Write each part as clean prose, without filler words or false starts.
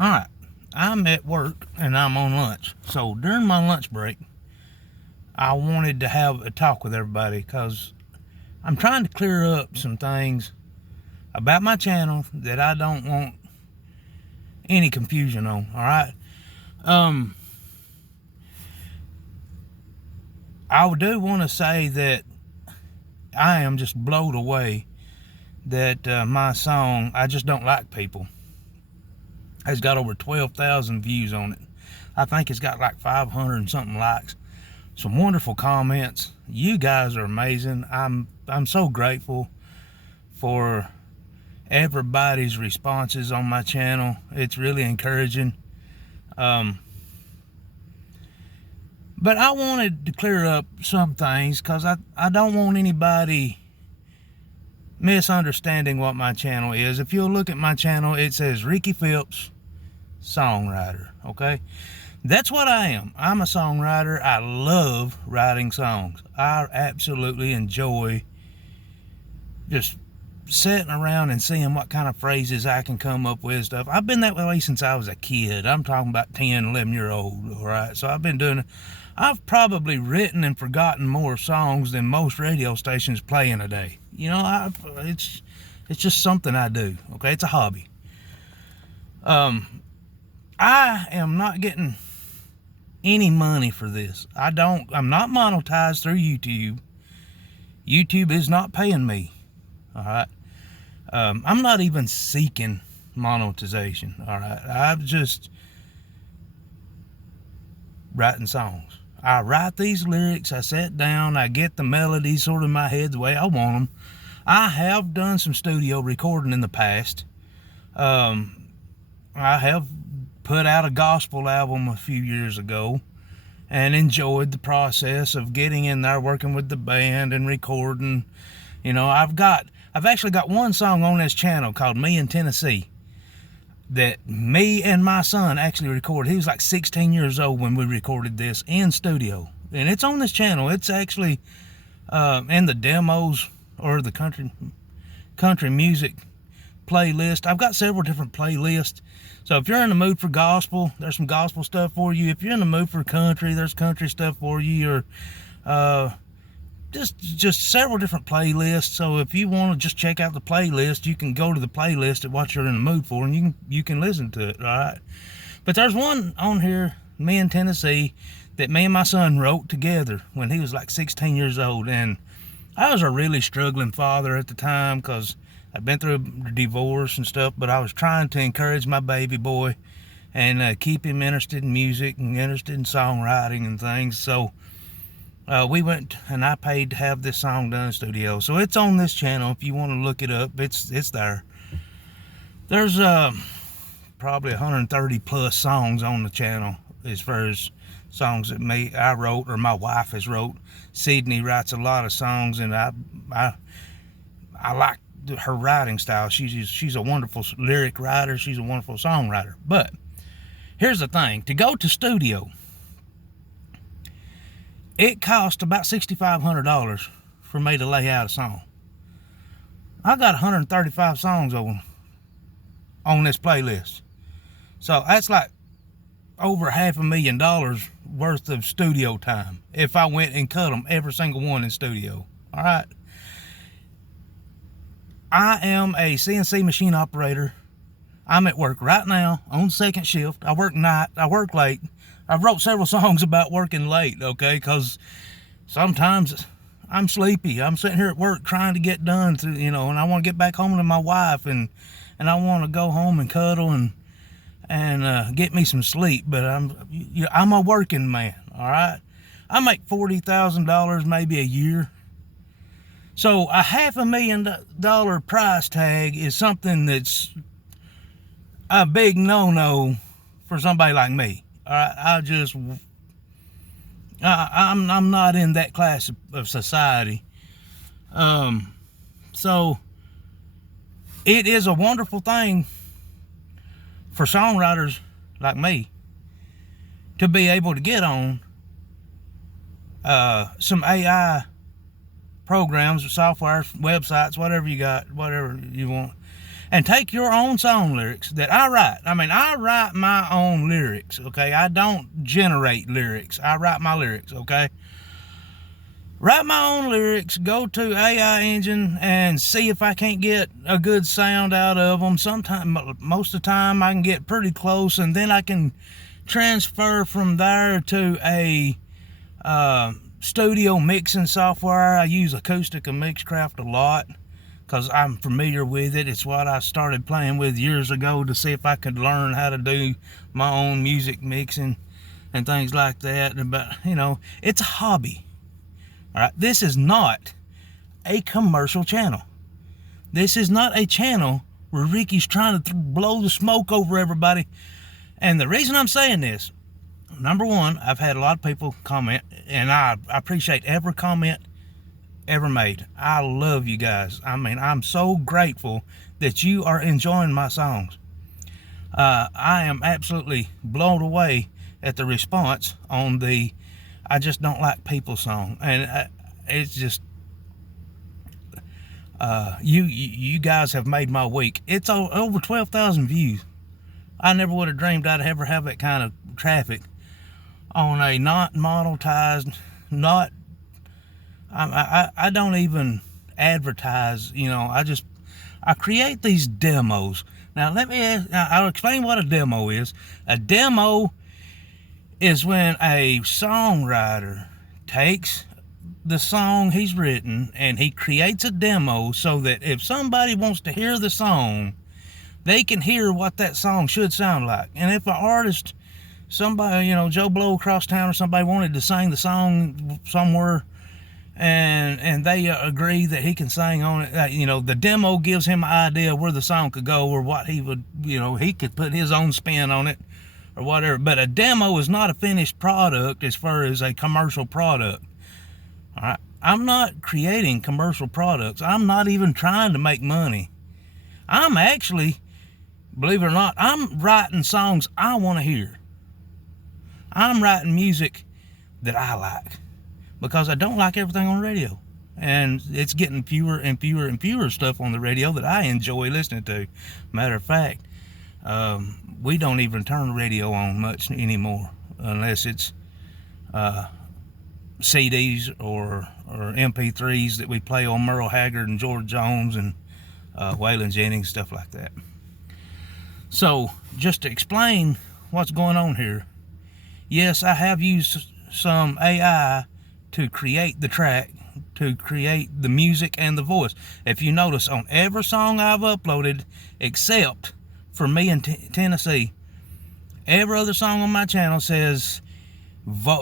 Alright, I'm at work and I'm on lunch. So during my lunch break, I wanted to have a talk with everybody because I'm trying to clear up some things about my channel that I don't want any confusion on. Alright? Um, I do want to say that I am just blown away that my song, I Just Don't Like People, has got over 12,000 views on it. I think it's got like 500 and something likes. Some wonderful comments. You guys are amazing. I'm so grateful for everybody's responses on my channel. It's really encouraging. But I wanted to clear up some things because I don't want anybody misunderstanding what my channel is. If you'll look at my channel, it says Ricky Phillips Songwriter. Okay? That's what I am. I'm a songwriter. I love writing songs. I absolutely enjoy just sitting around and seeing what kind of phrases I can come up with stuff. I've been that way since I was a kid. I'm talking about 10, 11-year-old, all right? So I've been doing it. I've probably written and forgotten more songs than most radio stations play in a day. You know, it's just something I do, okay? It's a hobby. I am not getting any money for this. I'm not monetized through YouTube. YouTube is not paying me. All right. I'm not even seeking monetization. All right. I'm just writing songs. I write these lyrics. I sit down. I get the melodies sort of in my head the way I want them. I have done some studio recording in the past. I have put out a gospel album a few years ago and enjoyed the process of getting in there, working with the band and recording. You know, I've actually got one song on this channel called Me in Tennessee that me and my son actually recorded. He was like 16 years old when we recorded this in studio. And it's on this channel. It's actually in the demos or the country music playlist. I've got several different playlists. So if you're in the mood for gospel, there's some gospel stuff for you. If you're in the mood for country, there's country stuff for you. Or just several different playlists. So if you want to just check out the playlist, you can go to the playlist at what you're in the mood for, and you can listen to it. All right. But there's one on here, Me in Tennessee, that me and my son wrote together when he was like 16 years old, and I was a really struggling father at the time because I'd been through a divorce and stuff, but I was trying to encourage my baby boy and keep him interested in music and interested in songwriting and things. So we went and I paid to have this song done in studio. So it's on this channel. If you want to look it up, it's there. There's probably 130 plus songs on the channel as far as songs that I wrote or my wife has wrote. Sydney writes a lot of songs, and I like her writing style. She's a wonderful lyric writer. She's a wonderful songwriter. But here's the thing: to go to studio, it cost about $6,500 for me to lay out a song. I got 135 songs on this playlist, so that's like over $500,000 worth of studio time if I went and cut them every single one in studio. All right. I am a CNC machine operator. I'm at work right now on second shift. I work night. I work late. I wrote several songs about working late, okay, because sometimes I'm sleepy. I'm sitting here at work trying to get done, and I want to get back home to my wife, and I want to go home and cuddle and get me some sleep. But I'm a working man, all right? I make $40,000 maybe a year. So a $500,000 price tag is something that's a big no-no for somebody like me. All right, I'm not in that class of society. So it is a wonderful thing for songwriters like me to be able to get on some AI programs, software, websites, whatever you got, whatever you want, and take your own song lyrics that I write. I mean, I write my own lyrics, okay? I don't generate lyrics. I write my lyrics, okay? Write my own lyrics, go to AI Engine and see if I can't get a good sound out of them. Most of the time I can get pretty close, and then I can transfer from there to a studio mixing software. I use Acoustic and Mixcraft a lot because I'm familiar with it. It's what I started playing with years ago to see if I could learn how to do my own music mixing and things like that. But, you know, it's a hobby. All right, this is not a commercial channel. This is not a channel where Ricky's trying to blow the smoke over everybody. And the reason I'm saying this, number one, I've had a lot of people comment, and I appreciate every comment ever made. I love you guys. I mean, I'm so grateful that you are enjoying my songs. I am absolutely blown away at the response on the I Just Don't Like People song. And it's just, you guys have made my week. It's over 12,000 views. I never would have dreamed I'd ever have that kind of traffic on a not monetized, I don't even advertise, you know. I create these demos. Now I'll explain what a demo is. A demo is when a songwriter takes the song he's written and he creates a demo so that if somebody wants to hear the song, they can hear what that song should sound like. And if an artist, somebody, you know, Joe Blow across town or somebody wanted to sing the song somewhere, and they agree that he can sing on it, you know, the demo gives him an idea where the song could go or what he would, you know, he could put his own spin on it or whatever. But a demo is not a finished product as far as a commercial product. All right, I'm not creating commercial products. I'm not even trying to make money. I'm actually, believe it or not, I'm writing songs I want to hear. I'm writing music that I like because I don't like everything on the radio. And it's getting fewer and fewer and fewer stuff on the radio that I enjoy listening to. Matter of fact, we don't even turn the radio on much anymore unless it's CDs or MP3s that we play on Merle Haggard and George Jones and Waylon Jennings, stuff like that. So just to explain what's going on here, yes, I have used some AI to create the track, to create the music and the voice. If you notice, on every song I've uploaded, except for me in Tennessee, every other song on my channel says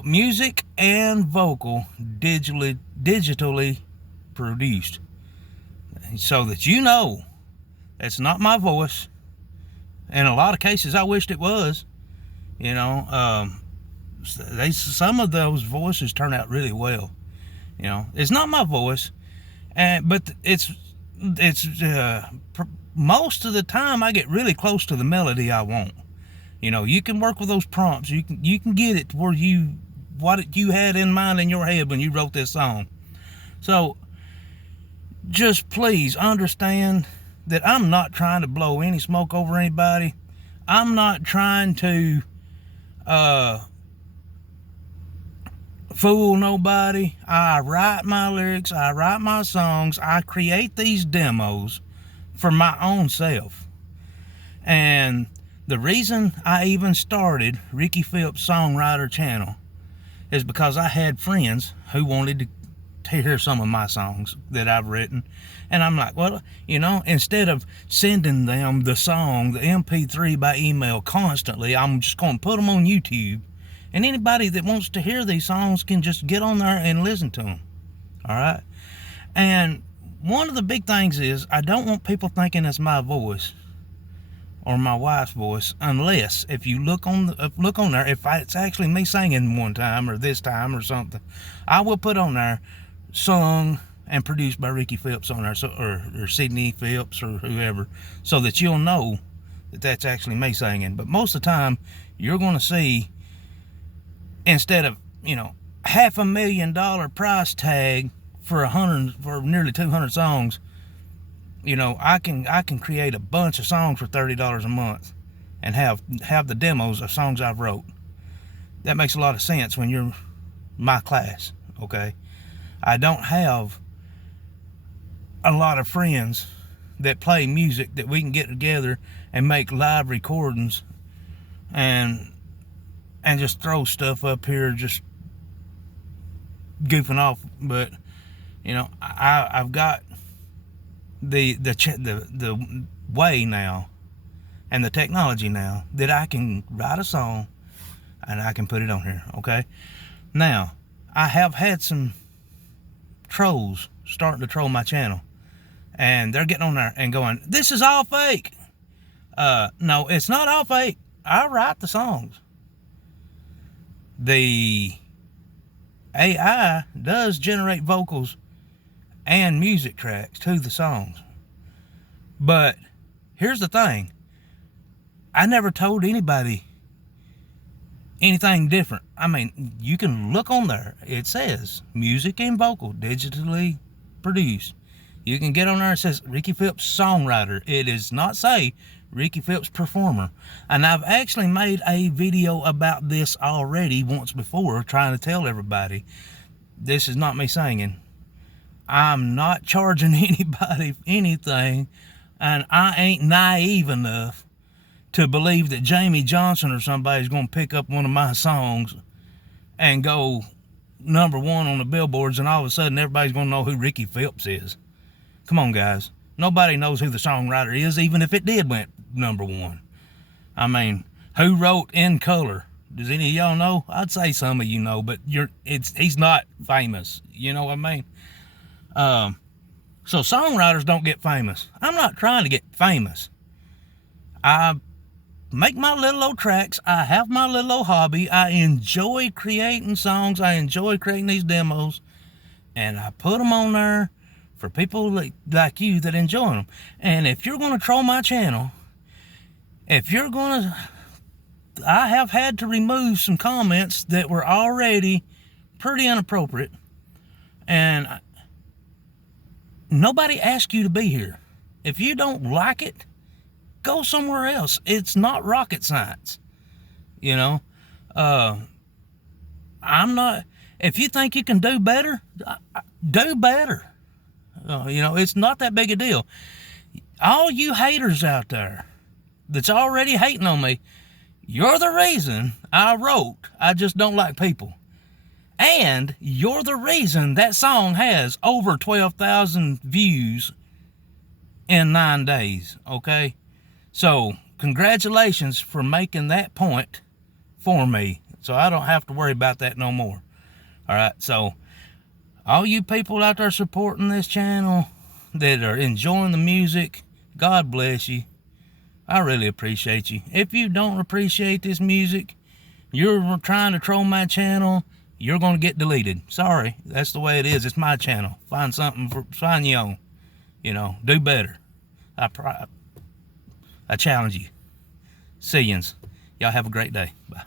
music and vocal digitally produced. So that you know it's not my voice. In a lot of cases, I wished it was. You know, some of those voices turn out really well. You know, it's not my voice, but it's most of the time I get really close to the melody I want. You know, you can work with those prompts. You can get it to where what you had in mind in your head when you wrote this song. So just please understand that I'm not trying to blow any smoke over anybody. I'm not trying to fool nobody. I write my lyrics, I write my songs, I create these demos for my own self. And the reason I even started Ricky Phillips Songwriter Channel is because I had friends who wanted to hear some of my songs that I've written. And I'm like, well, you know, instead of sending them the song, the MP3 by email constantly, I'm just going to put them on YouTube. And anybody that wants to hear these songs can just get on there and listen to them. All right? And one of the big things is I don't want people thinking it's my voice or my wife's voice, unless if you look on there, if it's actually me singing one time or this time or something, I will put on there sung and produced by Ricky Phillips on there, or Sydney Phillips or whoever, so that you'll know that that's actually me singing. But most of the time, you're going to see, instead of, you know, $500,000 price tag for nearly 200 songs, you know, I can create a bunch of songs for $30 a month and have the demos of songs I've wrote. That makes a lot of sense when you're my class, okay? I don't have a lot of friends that play music that we can get together and make live recordings and just throw stuff up here just goofing off. But you know, I've got the way now and the technology now that I can write a song and I can put it on here, okay? Now, I have had some trolls starting to troll my channel, and they're getting on there and going, this is all fake. No, it's not all fake. I write the songs. The AI does generate vocals and music tracks to the songs. But here's the thing. I never told anybody anything different. I mean, you can look on there. It says music and vocal digitally produced. You can get on there. It says Ricky Phillips songwriter. It does not say Ricky Phillips performer. And I've actually made a video about this already once before, trying to tell everybody this is not me singing. I'm not charging anybody anything, and I ain't naive enough to believe that Jamie Johnson or somebody's going to pick up one of my songs and go #1 on the billboards, and all of a sudden everybody's going to know who Ricky Phillips is. Come on, guys. Nobody knows who the songwriter is, even if it did went #1. I mean, who wrote In Color? Does any of y'all know? I'd say some of you know, but he's not famous. You know what I mean? So songwriters don't get famous. I'm not trying to get famous. I make my little old tracks. I have my little old hobby. I enjoy creating songs. I enjoy creating these demos, and I put them on there for people like you that enjoy them. And if you're going to troll my channel, I have had to remove some comments that were already pretty inappropriate, and nobody asked you to be here. If you don't like it, go somewhere else. It's not rocket science, you know. I'm not. If you think you can do better, do better. You know, it's not that big a deal. All you haters out there that's already hating on me, you're the reason I wrote I Just Don't Like People. And you're the reason that song has over 12,000 views in 9 days, okay? So, congratulations for making that point for me, so I don't have to worry about that no more. All right, so all you people out there supporting this channel that are enjoying the music, God bless you. I really appreciate you. If you don't appreciate this music, you're trying to troll my channel, you're going to get deleted. Sorry, that's the way it is. It's my channel. Find something, find your own. You know, do better. I challenge you. See yous. Y'all have a great day. Bye.